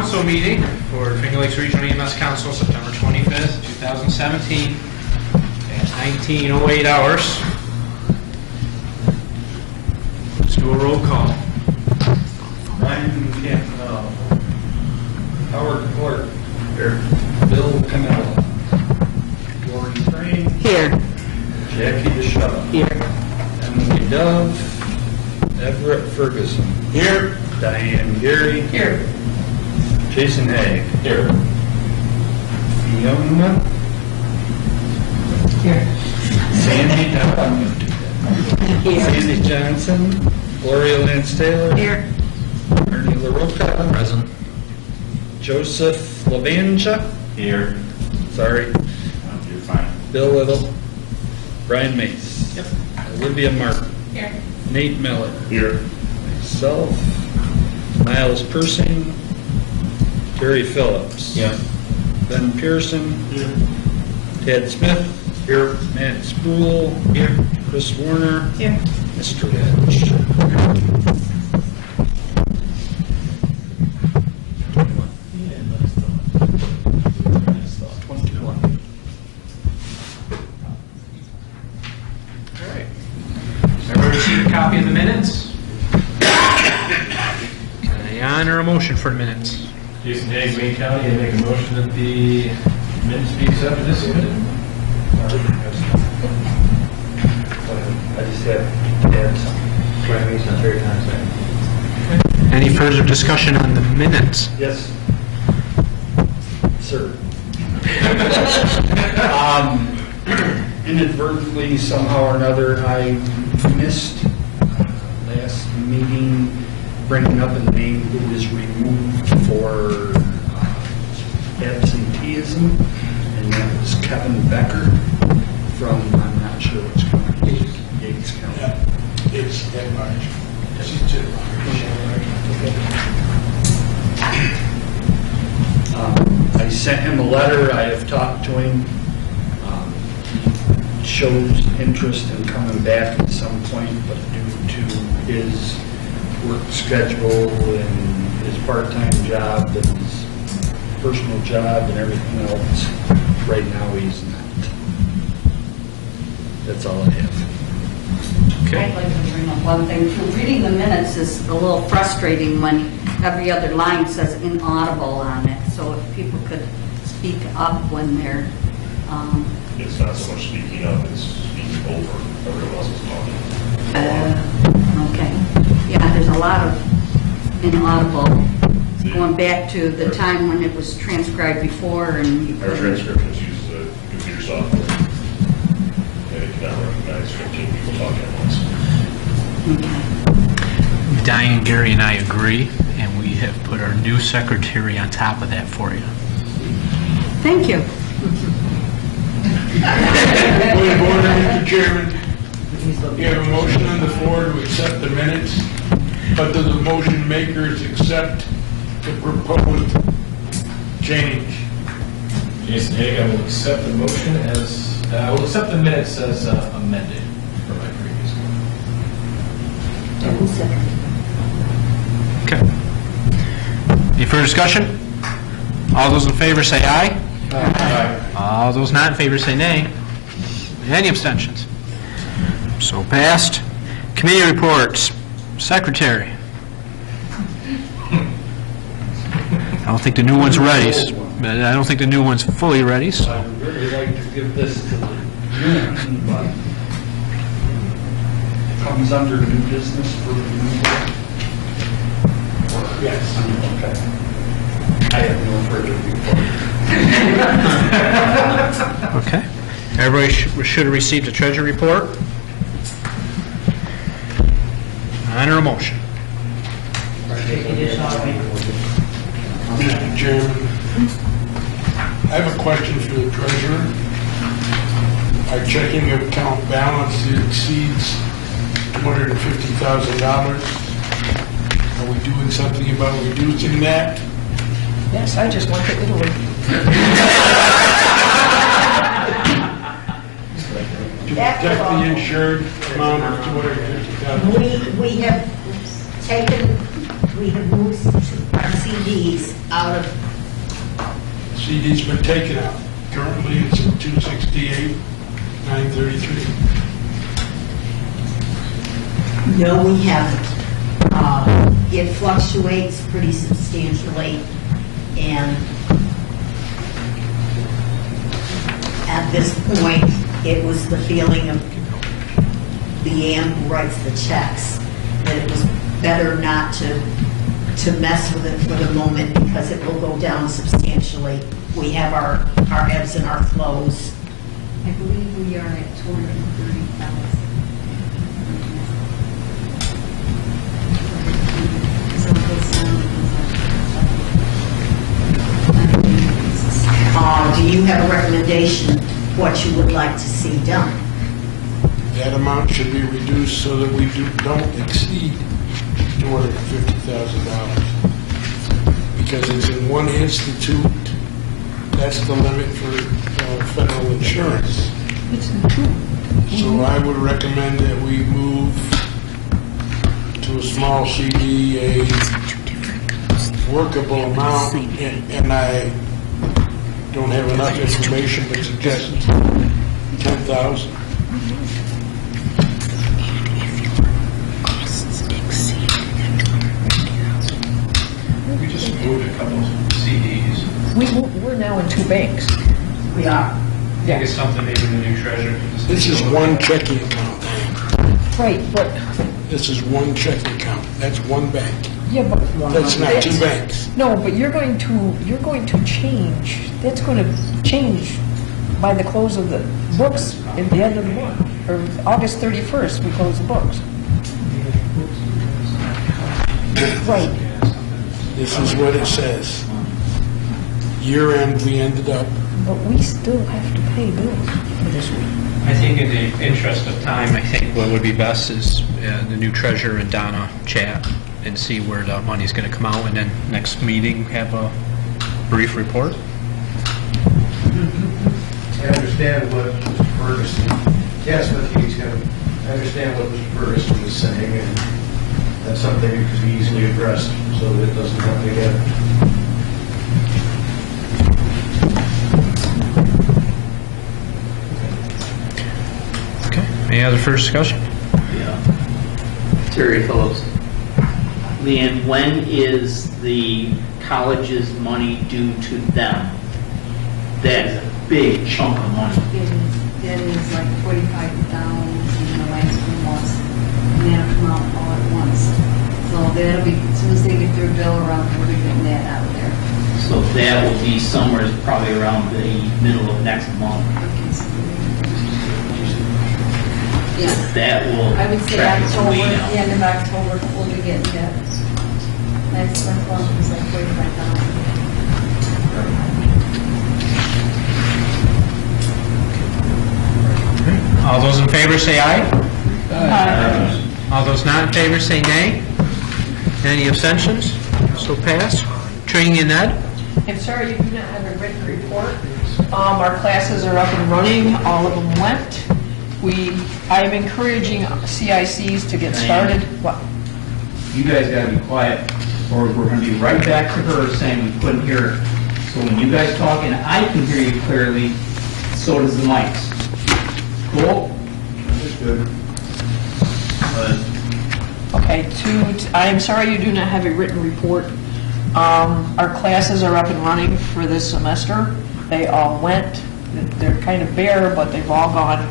Council meeting for Finger Lakes Regional EMS Council, September 25th, 2017, at 19:08 hours. Let's do a roll call. Ryan Campanella. Howard Clark. Here. Bill Canella. Lori Crane. Here. Jackie DeShaw. Here. Emily Dove. Everett Ferguson. Here. Diane Gary. Here. Jason Haig. Here. Fiona. Here. Sandy Sandy Johnson. Gloria Lance Taylor. Here. Ernie LaRocca. Present. Joseph Lavanja. Here. Sorry. You're fine. Bill Little. Brian Mace. Yep. Olivia Martin. Here. Nate Millett. Here. Myself. Miles Persing. Terry Phillips. Yep. Ben Pearson. Here. Ted Smith. Here. Matt Spruill. Here. Chris Warner. Here. Mr. Hedge. Everybody received a copy of the minutes? Can I honor a motion for the minutes? Jason Haig, Wayne County, and make a motion that the minutes be accepted as submitted. I just have to add something. Any further discussion on the minutes? Yes. Sir. Inadvertently, somehow or another, I missed last meeting bringing up a name who was removed for absenteeism, and that was Kevin Becker from, I'm not sure what's going on, Yates County. Yeah, it's at large. She's at I sent him a letter. I have talked to him. He shows interest in coming back at some point, but due to his work schedule and his part-time job and his personal job and everything else, right now he's not. That's all I have. I'd like to bring up one thing too. Reading the minutes is a little frustrating when every other line says inaudible on it. So if people could speak up when they're, It's not so much speaking up, it's speaking over everyone else is talking. okay. Yeah, there's a lot of inaudible. Going back to the time when it was transcribed before and you Our couldn't. transcriptions use the computer software, and it cannot recognize 15 people talking at once. Okay. Diane, Gary, and I agree, and we have put our new secretary on top of that for you. Thank you. Point of order, Mr. Chairman. You have a motion on the floor to accept the minutes, but do the motion makers accept the proposed change? Jason Haig, I will accept the motion as, I will accept the minutes as amended for my previous one. Okay. Any further discussion? All those in favor say aye. Aye. All those not in favor say nay. Any abstentions? So passed. Committee reports. Secretary. I don't think the new one's ready, but I don't think the new one's fully ready. So. I would really like to give this to the union, but it comes under new business for the new board. Yes. Okay. I have no further report. Okay. Everybody should have received a treasury report. Honor a motion. Mr. Chairman, I have a question for the treasurer. Our checking account balance exceeds $250,000. Are we doing something about reducing that? Yes, I just went to Italy. To protect the insured amount of $250,000? We have taken we have moved our CDs out of, CD's been taken out. Currently, it's at 268, 933. no, we haven't. It fluctuates pretty substantially, and at this point, it was the feeling of the AM who writes the checks, that it was better not to mess with it for the moment because it will go down substantially. We have our ebbs and our flows. I believe we are at 230,000. So Do you have a recommendation what you would like to see done? That amount should be reduced so that we don't exceed $250,000. Because it's in one institute, that's the limit for federal insurance. So I would recommend that we move to a small CD, a workable amount, and I don't have enough information, but suggest 10,000. We just moved a couple CDs. We're now in two banks. We are. I think it's something maybe the new treasurer can just... This is one checking account. Right, but, This is one checking account. That's one bank. yeah, but. That's not two banks. No, but you're going to change, that's going to change by the close of the books at the end of the month, or August 31st, we close the books. Right, This is what it says. Year end, we ended up, but we still have to pay bills for this week. I think in the interest of time, I think what would be best is the new treasurer and Donna chat and see where the money's going to come out, and then next meeting have a brief report. I understand what Mr. Ferguson, yes, but I understand what Mr. Ferguson is saying, and that's something that could be easily addressed so that it doesn't happen again. Okay. Any other first discussion? Yeah. Terry Phillips. Leanne, when is the college's money due to them? That is a big chunk of money. It is like 45,000 in the last 2 months, and that'll come out all at once. So that'll be, as soon as they get their bill around, we're getting that out of there. So that will be somewhere probably around the middle of next month. Yeah. That will I would say track its October, way the down. end of October, we'll be getting that. Next month was like 45,000. All those in favor say aye. All those not in favor say nay. Any abstentions? So pass. Training and ed? I'm sorry, you do not have a written report. Our classes are up and running, all of them went. I am encouraging CICs to get started. What? You guys gotta be quiet, or we're gonna be right back to her saying we couldn't hear her. So when you guys talk and I can hear you clearly, so does the mics. Cool? Good. Okay, I am sorry you do not have a written report. Our classes are up and running for this semester. They all went. They're kind of bare, but they've all gone.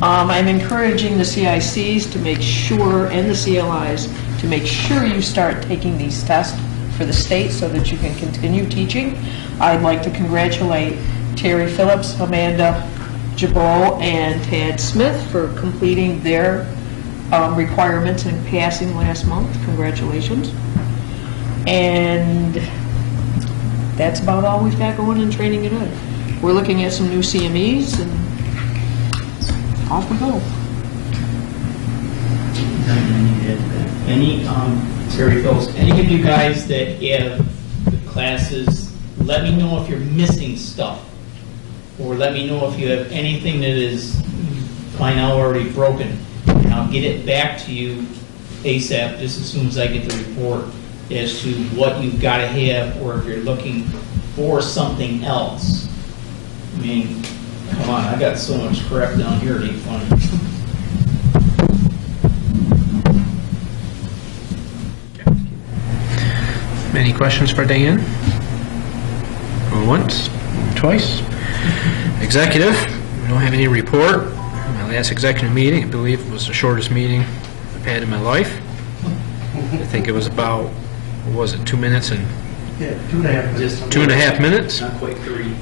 I'm encouraging the CICs to make sure, and the CLIs, to make sure you start taking these tests for the state so that you can continue teaching. I'd like to congratulate Terry Phillips, Amanda Jabot, and Tad Smith for completing their requirements and passing last month. Congratulations. And that's about all we've got going in training and ed. We're looking at some new CMEs, and off we go. Any, Terry Phillips, any of you guys that have the classes, let me know if you're missing stuff. Or let me know if you have anything that is by now already broken. And I'll get it back to you ASAP, just as soon as I get the report. as to what you've got to have, or if you're looking for something else. I mean, come on, I got so much crap down here, it ain't funny. Any questions for Diane? Going once, twice. Executive, we don't have any report. My last executive meeting, I believe, was the shortest meeting I've had in my life. I think it was about, what was it, 2 minutes and Yeah, 2.5 minutes. 2.5 minutes? Not quite 3.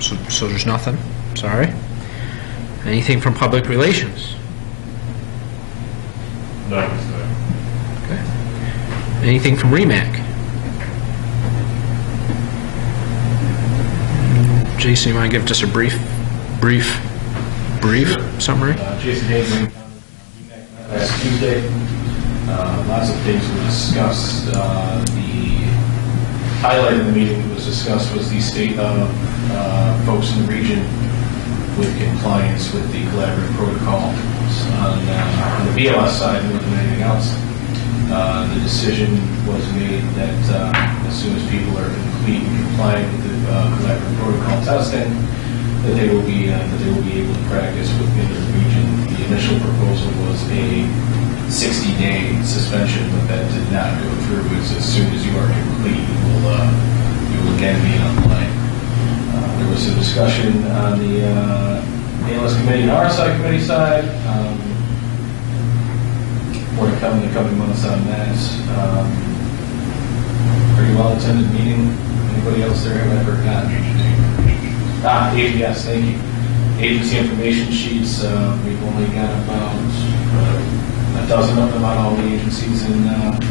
So there's nothing, sorry. Anything from public relations? No, it's not. Okay. Anything from REMAC? Jason, you want to give just a brief summary? Jason Hagan, last Tuesday. Lots of things were discussed. The highlight of the meeting that was discussed was the state of folks in the region with compliance with the collaborative protocols on the BLS side more than anything else. The decision was made that as soon as people are complete and compliant with the collaborative protocol testing, that they will be able to practice within the region. The initial proposal was a 60-day suspension, but that did not go through. It's as soon as you are complete, you will again be online. There was some discussion on the ALS committee and RSI committee side. More to come in the coming months on that. Pretty well attended meeting. Anybody else there have ever gotten agency? Yes, thank you. Agency information sheets. We've only got about a dozen of them on all the agencies in the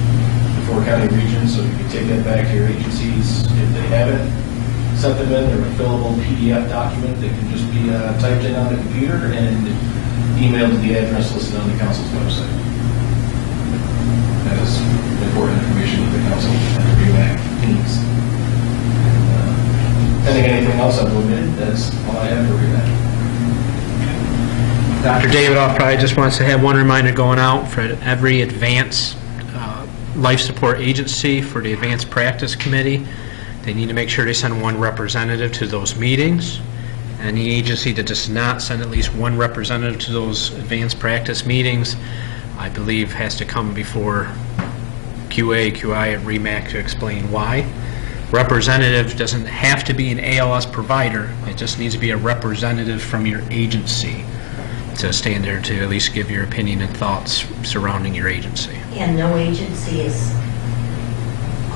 4 county regions. So you can take that back to your agencies if they haven't sent them in. They're a fillable PDF document that can just be typed in on the computer and emailed to the address listed on the council's website. That is important information that the council and the REMAC needs. I think anything else I've omitted, that's all I have for REMAC. Dr. Davidoff probably just wants to have one reminder going out for every advanced life support agency for the Advanced Practice Committee. They need to make sure they send one representative to those meetings. Any agency that does not send at least one representative to those advanced practice meetings, I believe, has to come before QI, and REMAC to explain why. Representative doesn't have to be an ALS provider. It just needs to be a representative from your agency to stand there to at least give your opinion and thoughts surrounding your agency. And no agency is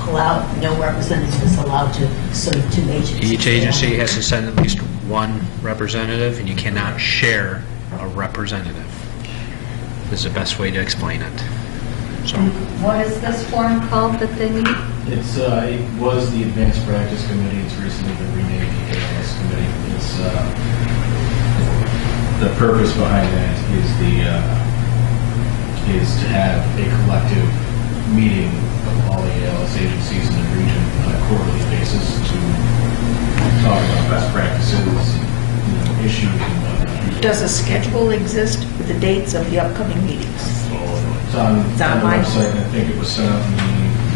allowed, no representative is allowed to serve 2 agencies. Each agency has to send at least one representative, and you cannot share a representative. This is the best way to explain it. So, What is this form called that they need? It was the Advanced Practice Committee. It's recently been renamed the ALS Committee. It's the purpose behind that is to have a collective meeting of all the ALS agencies in the region on a quarterly basis to talk about best practices, issues, and whatnot. Does a schedule exist with the dates of the upcoming meetings? It's on the online. website, and I think it was sent out in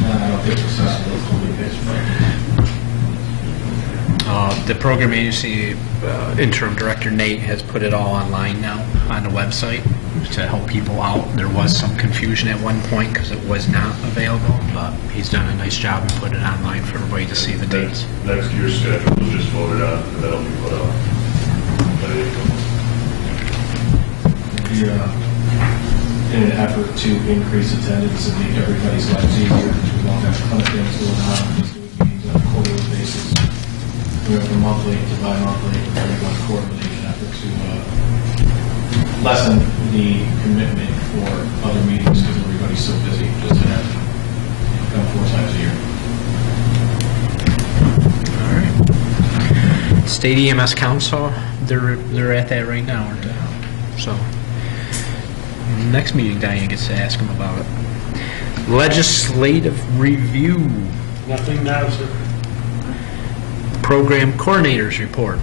I don't think it was sent out the program agency interim director Nate has put it all online now on the website to help people out. There was some confusion at one point because it was not available, but he's done a nice job and put it online for everybody to see the dates. Next year's schedule was just voted on, and that'll be put out. In an effort to increase attendance and make everybody's lives easier, we don't have a ton of things going on. Just doing meetings on a quarterly basis. We went from monthly to bi-monthly, and we went quarterly in an effort to lessen the commitment for other meetings because everybody's so busy just to have to come 4 times a year. All right. State EMS Council, they're at that right now, aren't they? So, next meeting, Diane gets to ask them about it. Legislative review. Nothing now, sir. Program coordinators report.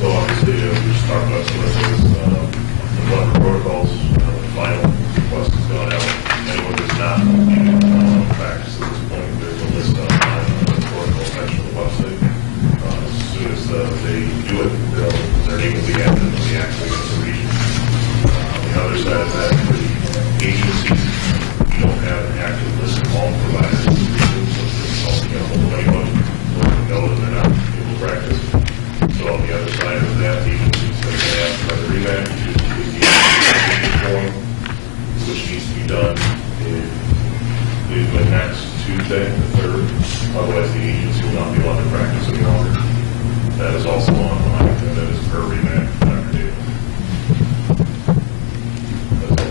So obviously, we just talked about some of the things, the protocols, the final request has gone out. Anyone who's not practice at this point. There's a list on the protocol section of the website. As soon as they do it, their name will be added in the actual information. On the other side of that, for the agencies, we don't have an active list of all providers. So if it's all, hold of anyone, we'll know that they're not able to practice. So on the other side of that, the agencies that they have for the rematch, is the application form, which needs to be done the next Tuesday, the 3rd. Otherwise, the agency will not be allowed to practice any longer. That is also online, and that is per rematch, Dr. Davis. That's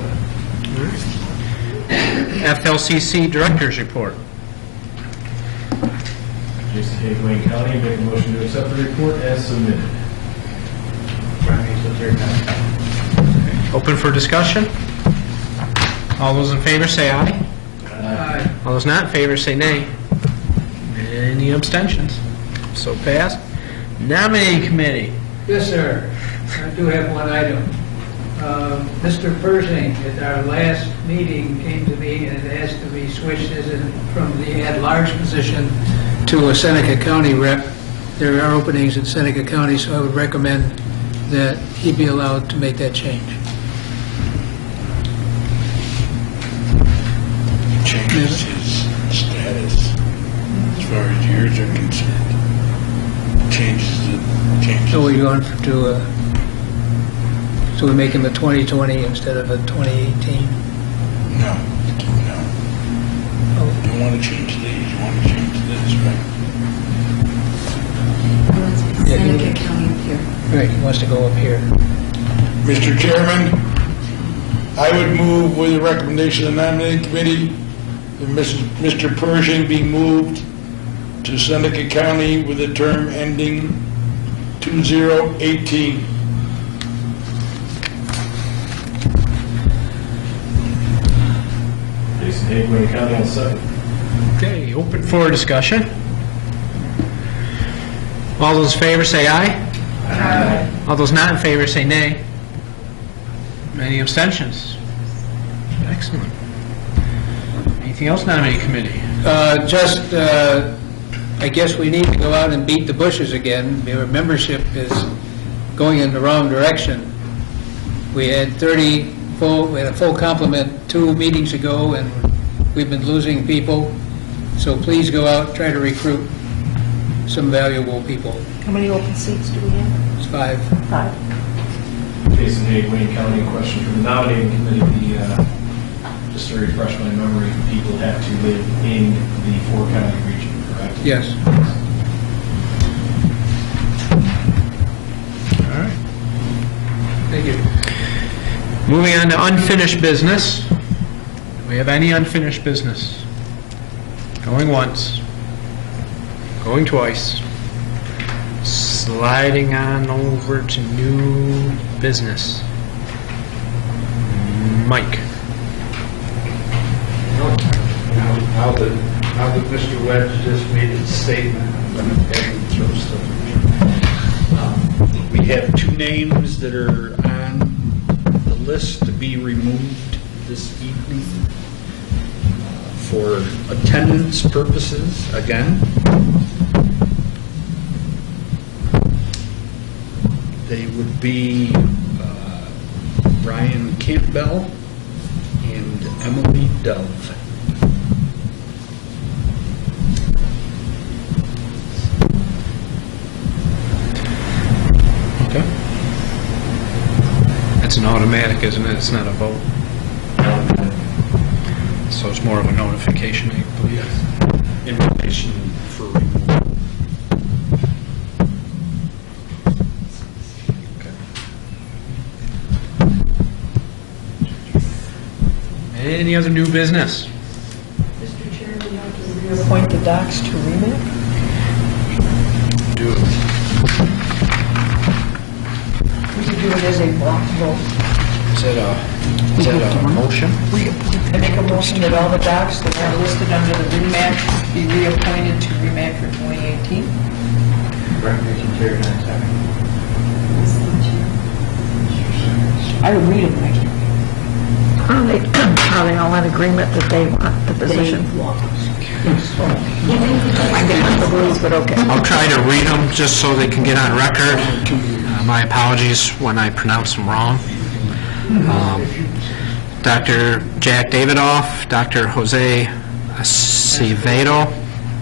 all. FLCC Director's Report. Jason Haig, Wayne County, make a motion to accept the report as submitted. Open for discussion? All those in favor say aye. Aye. All those not in favor say nay. Any abstentions? So passed. Nominating Committee. Yes, sir. I do have one item. Mr. Persing, at our last meeting, came to me and asked to be switched from the at-large position to a Seneca County rep. There are openings in Seneca County, so I would recommend that he be allowed to make that change. Changes his status as far as yours are concerned. Changes. So we're going so we make him a 2020 instead of a 2018? No. You don't want to change these, you want to change this, right? Seneca County up here. Right, he wants to go up here. Mr. Chairman, I would move with the recommendation of the nominating committee that Mr. Pershing be moved to Seneca County with a term ending 2018. Jason Haig, Wayne County, on second. Okay, open for discussion. All those in favor say aye. Aye. All those not in favor say nay. Any abstentions? Excellent. Anything else, nominating committee? I guess we need to go out and beat the bushes again. Our membership is going in the wrong direction. We had we had a full complement 2 meetings ago, and we've been losing people. So please go out, try to recruit some valuable people. How many open seats do we have? It's 5. 5. Jason Haig, Wayne County, question from the nominating committee. Just to refresh my memory, people have to live in the 4-county region, correct? Yes. All right. Thank you. Moving on to unfinished business. Do we have any unfinished business? Going once. Going twice. Sliding on over to new business. Mike. Now that Mr. Wedge just made his statement, I'm going to have him throw stuff. We have 2 names that are on the list to be removed this evening for attendance purposes, again. They would be Brian Campbell and Emily Dove. Okay. That's an automatic, isn't it? It's not a vote. So it's more of a notification, I believe. Invitation for removal. Any other new business? Mr. Chair, we have to reappoint the docs to remit. Do it. We could do it as a block vote. Is that a motion? I make a motion that all the docs that are listed under the REMAC be reappointed to REMAC for 2018. I would read them, I can't. Are they all in agreement that they want the position? I get the rules, but okay. I'll try to read them just so they can get on record. My apologies when I pronounce them wrong. Dr. Jack Davidoff, Dr. Jose Acevedo,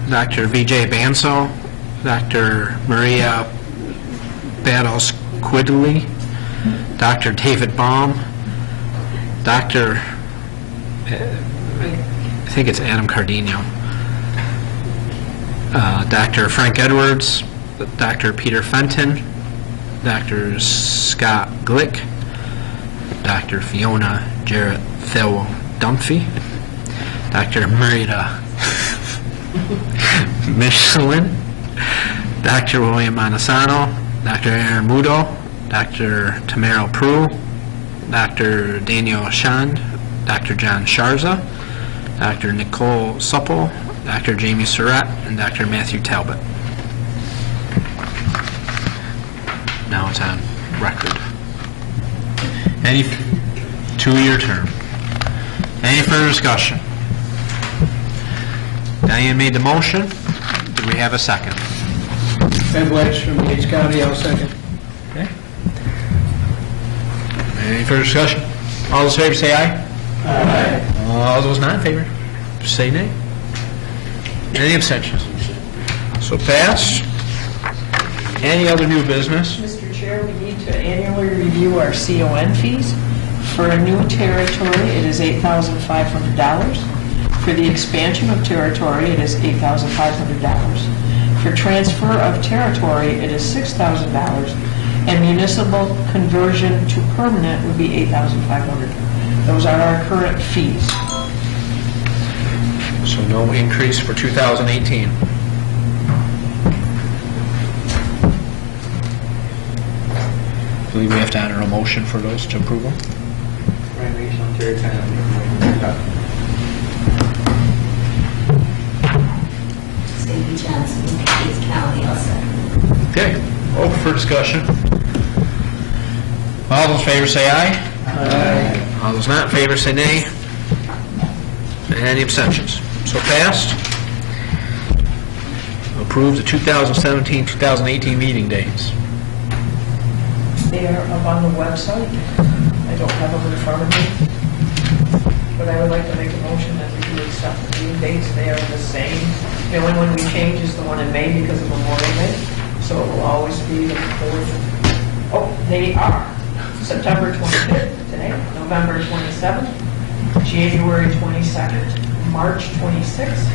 Dr. Vijay Bansal, Dr. Maria Battles Quidley, Dr. David Baum, Dr. I think it's Adam Cardino, Dr. Frank Edwards, Dr. Peter Fenton, Dr. Scott Glick, Dr. Fiona Jarrett Phil Dunphy, Dr. Merida Michelin, Dr. William Montesano, Dr. Aaron Mudo, Dr. Tamara Prue, Dr. Daniel Shand, Dr. John Sharza, Dr. Nicole Supple, Dr. Jamie Surratt, and Dr. Matthew Talbot. Now it's on record. Any 2-year term. Any further discussion? Diane made the motion. Do we have a second? Ed Wedge from Yates County, I'll second. Okay. Any further discussion? All those in favor say aye. Aye. All those not in favor say nay. Any abstentions? So passed. Any other new business? Mr. Chair, we need to annually review our CON fees. For a new territory, it is $8,500. For the expansion of territory, it is $8,500. For transfer of territory, it is $6,000. And municipal conversion to permanent would be $8,500. Those are our current fees. So no increase for 2018. I believe we have to enter a motion for those to approve them. Stevie Johnson, Yates County, I'll second. Okay, open for discussion. All those in favor say aye. Aye. All those not in favor say nay. Any abstentions? So passed. Approve the 2017-2018 meeting dates. They are up on the website. I don't have them in front of me. But I would like to make a motion that we do accept the meeting dates. They are the same. The only one we change is the one in May because of Memorial Day. So it will always be the 4th. Oh, they are. September 25th today, November 27th, January 22nd, March 26th,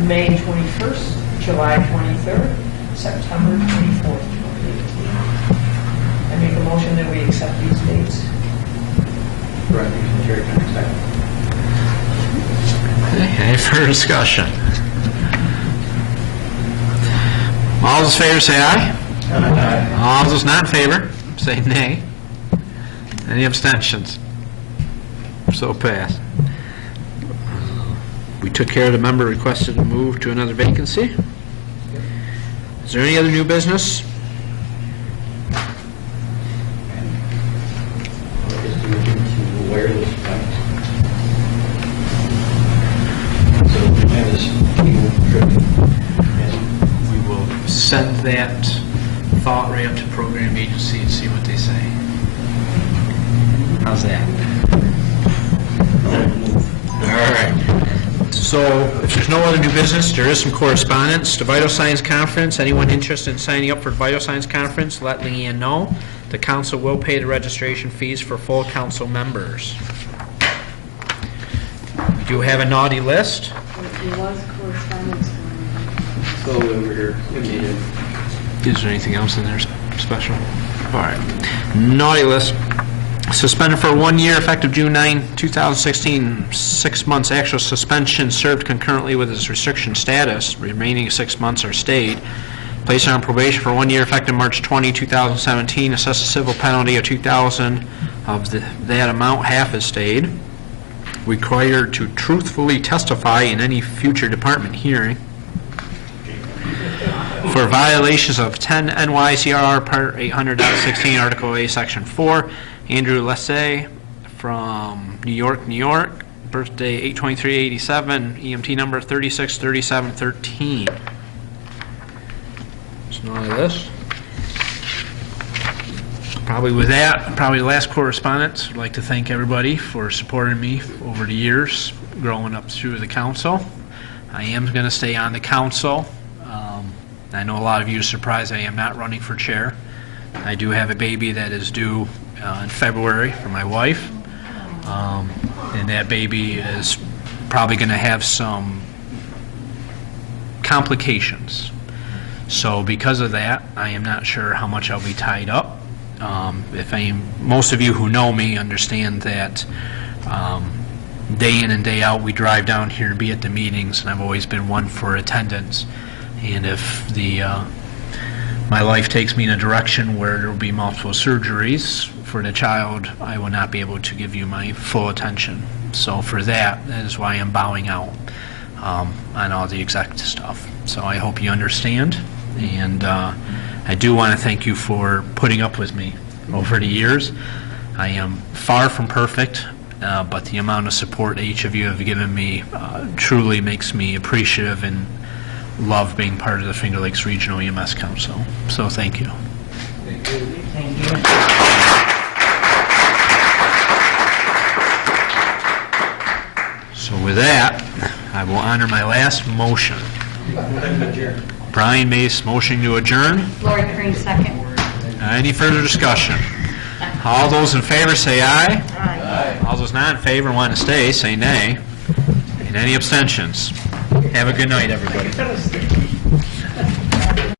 May 21st, July 23rd, September 24th. I make a motion that we accept these dates. Any further discussion? All those in favor say aye. Aye. All those not in favor say nay. Any abstentions? So passed. We took care of the member requested to move to another vacancy. Is there any other new business? We will send that thought right up to program agency and see what they say. How's that? All right. So if there's no other new business, there is some correspondence. The Vital Signs Conference, anyone interested in signing up for the Vital Signs Conference, let Leanne know. The council will pay the registration fees for full council members. We do have a naughty list. There was correspondence. Is there anything else in there special? All right. Naughty list. Suspended for 1 year, effective June 9, 2016. 6 months actual suspension served concurrently with his restriction status. Remaining 6 months are stayed. Placed on probation for 1 year, effective March 20, 2017. Assessed a civil penalty of $2,000. Of that amount, half is stayed. Required to truthfully testify in any future department hearing. For violations of 10 NYCR Part 800.16, Article A, Section 4, Andrew Lessay, from New York, New York. Birthday 8/23/87, EMT number 363713. There's none of this. Probably with that, probably the last correspondence. I'd like to thank everybody for supporting me over the years, growing up through the council. I am going to stay on the council. I know a lot of you are surprised I am not running for chair. I do have a baby that is due in February for my wife. And that baby is probably going to have some complications. So because of that, I am not sure how much I'll be tied up. Most of you who know me understand that day in and day out we drive down here and be at the meetings, and I've always been one for attendance. And if my life takes me in a direction where there will be multiple surgeries for the child, I will not be able to give you my full attention. So for that is why I'm bowing out on all the executive stuff. So I hope you understand, and I do want to thank you for putting up with me over the years. I am far from perfect, but the amount of support each of you have given me truly makes me appreciative and love being part of the Finger Lakes Regional EMS Council. So thank you. Thank you. So with that, I will honor my last motion. Brian Mace, motion to adjourn. Lori Green, second. Any further discussion? All those in favor say aye. Aye. All those not in favor and want to stay say nay. And any abstentions? Have a good night, everybody.